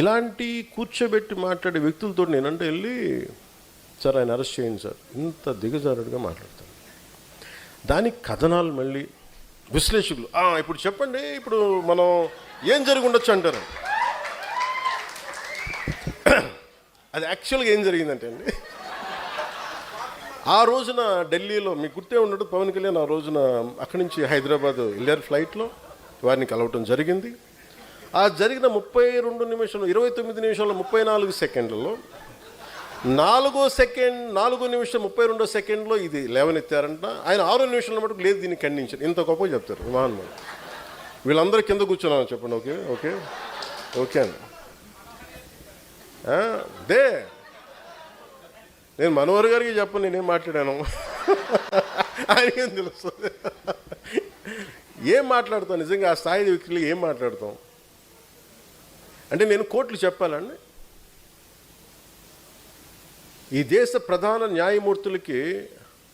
ఇలాంటి కూర్చోబెట్టి మాట్లాడే వ్యక్తులతో నేనంటే వెళ్ళి సార్ ఆయన అరెస్ట్ చేయండి సార్, ఇంత దిగజారుడుగా మాట్లాడతాను. దానికి కథనాలు మళ్ళీ విశ్లేషకులు ఇప్పుడు చెప్పండి, ఇప్పుడు మనం ఏం జరిగి ఉండొచ్చు అంటారు. అది యాక్చువల్గా ఏం జరిగిందంటే అండి, ఆ రోజున ఢిల్లీలో మీకు గుర్తే ఉన్నట్టు పవన్ కళ్యాణ్ ఆ రోజున అక్కడి నుంచి హైదరాబాద్ వెళ్ళారు ఫ్లైట్లో, వారిని కలవటం జరిగింది. ఆ జరిగిన 32 నిమిషాలు 29 నిమిషాల 34 సెకండ్లలో 4 నిమిషం 32 సెకండ్లో ఇది లేవనెత్తారంట. ఆయన 6 నిమిషాల మటుకు లేదు దీన్ని ఖండించారు. ఇంత గొప్ప చెప్తారు మహాన్మాన్. వీళ్ళందరూ కింద కూర్చున్నాను చెప్పండి. ఓకే ఓకే ఓకే అండి. దే నేను మనోహర్ గారికి చెప్పను నేనేం మాట్లాడాను, ఆయనకేం తెలుస్తుంది. ఏం మాట్లాడతాం నిజంగా ఆ స్థాయి వ్యక్తులు ఏం మాట్లాడతాం అంటే నేను కోర్టులు చెప్పాలండి. ఈ దేశ ప్రధాన న్యాయమూర్తులకి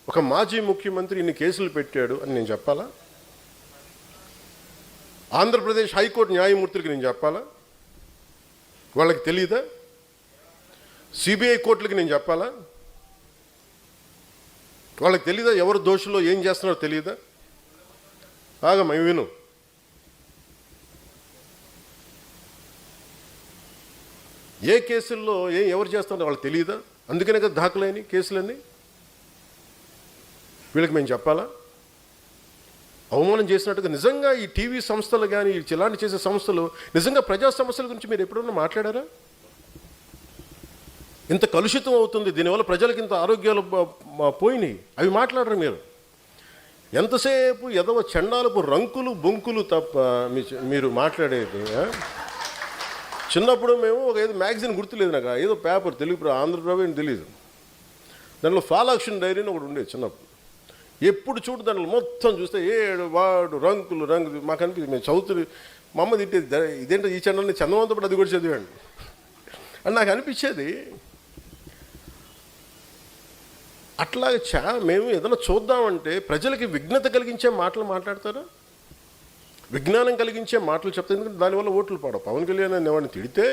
ఒక మాజీ ముఖ్యమంత్రి ఇన్ని కేసులు పెట్టాడు అని నేను చెప్పాలా? ఆంధ్రప్రదేశ్ హైకోర్టు న్యాయమూర్తులకి నేను చెప్పాలా? వాళ్ళకి తెలియదా? సిబిఐ కోర్టులకి నేను చెప్పాలా? వాళ్ళకి తెలీదా ఎవరు దోషులో ఏం చేస్తున్నారో తెలియదా? ఆగమ్మ విను. ఏ కేసుల్లో ఎవరు చేస్తున్నారో వాళ్ళకి తెలియదా? అందుకనే కదా దాఖలైన కేసులన్నీ. వీళ్ళకి మేము చెప్పాలా? అవమానం చేసినట్టుగా నిజంగా ఈ టీవీ సంస్థలు కానీ ఇలాంటి చేసే సంస్థలు నిజంగా ప్రజా సమస్యల గురించి మీరు ఎప్పుడన్నా మాట్లాడారా? ఇంత కలుషితం అవుతుంది, దీనివల్ల ప్రజలకు ఇంత ఆరోగ్యాలు పోయినాయి, అవి మాట్లాడరు మీరు. ఎంతసేపు ఎదవ చండాలపు రంకులు బొంకులు తప్ప మీరు మాట్లాడేది. చిన్నప్పుడు మేము ఒక ఏదో మ్యాగజైన్ గుర్తులేదు నాకు, ఏదో పేపర్ తెలుగు ఆంధ్రప్రభ అని తెలియదు, దాంట్లో ఫాలాక్షన్ డైరీ అని ఒకటి ఉండేది చిన్నప్పుడు. ఎప్పుడు చూడు దాంట్లో మొత్తం చూస్తే ఏడు వాడు రంకులు మాకు అనిపించింది. మేము చదువుతుంది మా అమ్మ తిట్టేది, ఇదేంటో ఈ ఛానల్ని చందవంతో పాటు అది కూడా చదివాండి అని నాకు అనిపించేది. అట్లాగే మేము ఏదైనా చూద్దామంటే ప్రజలకి విఘ్నత కలిగించే మాటలు మాట్లాడతారా? విజ్ఞానం కలిగించే మాటలు చెప్తారు. ఎందుకంటే దానివల్ల ఓట్లు పడవు. పవన్ కళ్యాణ్ అని ఎవరిని తిడితే,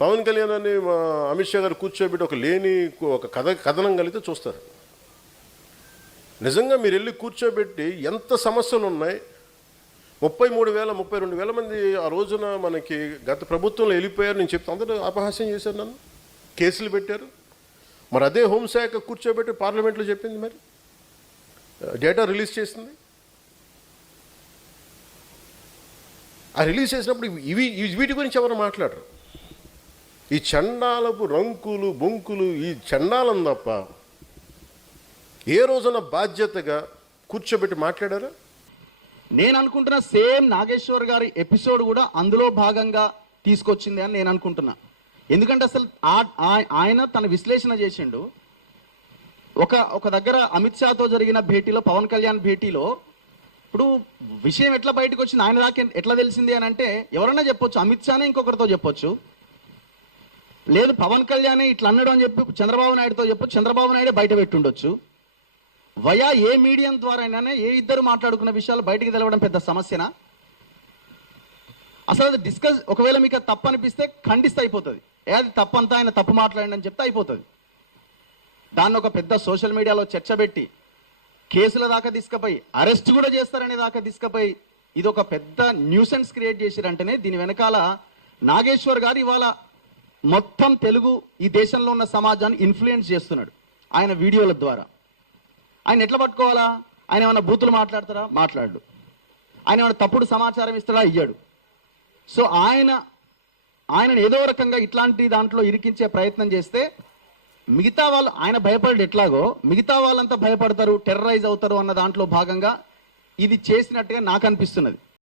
పవన్ కళ్యాణ్ అని అమిత్ షా గారు కూర్చోబెట్టి ఒక కథనం కలిగితే చూస్తారు. నిజంగా మీరు వెళ్ళి కూర్చోబెట్టి ఎంత సమస్యలు ఉన్నాయి, 33,000 32,000 మంది ఆ రోజున మనకి గత ప్రభుత్వంలో వెళ్ళిపోయారు నేను చెప్తే అందరూ అపహాస్యం చేశారు, నన్ను కేసులు పెట్టారు. మరి అదే హోంశాఖ కూర్చోబెట్టి పార్లమెంట్లో చెప్పింది, మరి డేటా రిలీజ్ చేసింది. ఆ రిలీజ్ చేసినప్పుడు వీటి గురించి ఎవరు మాట్లాడరు. ఈ చండాలపు రంకులు బొంకులు ఈ చండాలం తప్ప ఏ రోజున బాధ్యతగా కూర్చోబెట్టి మాట్లాడారా? నేను అనుకుంటున్నా సేమ్ నాగేశ్వర్ గారి ఎపిసోడ్ కూడా అందులో భాగంగా తీసుకొచ్చింది అని నేను అనుకుంటున్నా. ఎందుకంటే అసలు ఆయన తన విశ్లేషణ చేసిండు. ఒక దగ్గర అమిత్ షాతో జరిగిన భేటీలో, పవన్ కళ్యాణ్ భేటీలో, ఇప్పుడు విషయం ఎట్లా బయటకు వచ్చింది, ఆయన దాకా ఎట్లా తెలిసింది అని అంటే ఎవరన్నా చెప్పొచ్చు, అమిత్ షానే ఇంకొకరితో చెప్పొచ్చు, లేదు పవన్ కళ్యాణే ఇట్లా అన్నాడు అని చెప్పి చంద్రబాబు నాయుడుతో చెప్పొచ్చు, చంద్రబాబు నాయుడే బయట పెట్టుండొచ్చు. వయా ఏ మీడియం ద్వారానే ఏ ఇద్దరు మాట్లాడుకున్న విషయాలు బయటికి తెలవడం పెద్ద సమస్యనా? అసలు అది డిస్కస్, ఒకవేళ మీకు అది తప్పు అనిపిస్తే ఖండిస్తే అయిపోతుంది. అది తప్పంతా ఆయన తప్పు మాట్లాడండి అని చెప్తే అయిపోతుంది. దాన్ని ఒక పెద్ద సోషల్ మీడియాలో చర్చ పెట్టి కేసుల దాకా తీసుకుపోయి అరెస్ట్ కూడా చేస్తారనే దాకా తీసుకుపోయి ఇది ఒక పెద్ద న్యూసెన్స్ క్రియేట్ చేసిరంటేనే దీని వెనకాల నాగేశ్వర్ గారు ఇవాళ మొత్తం తెలుగు ఈ దేశంలో ఉన్న సమాజాన్ని ఇన్ఫ్లుయెన్స్ చేస్తున్నాడు ఆయన వీడియోల ద్వారా. ఆయన ఎట్లా పట్టుకోవాలా? ఆయన ఏమైనా బూతులు మాట్లాడతారా? మాట్లాడు. ఆయన ఏమైనా తప్పుడు సమాచారం ఇస్తాడా? ఇయ్యాడు. సో ఆయనను ఏదో రకంగా ఇట్లాంటి దాంట్లో ఇరికించే ప్రయత్నం చేస్తే మిగతా వాళ్ళు, ఆయన భయపడి ఎట్లాగో మిగతా వాళ్ళంతా భయపడతారు, టెర్రరైజ్ అవుతారు అన్న దాంట్లో భాగంగా ఇది చేసినట్టుగా నాకు అనిపిస్తున్నది.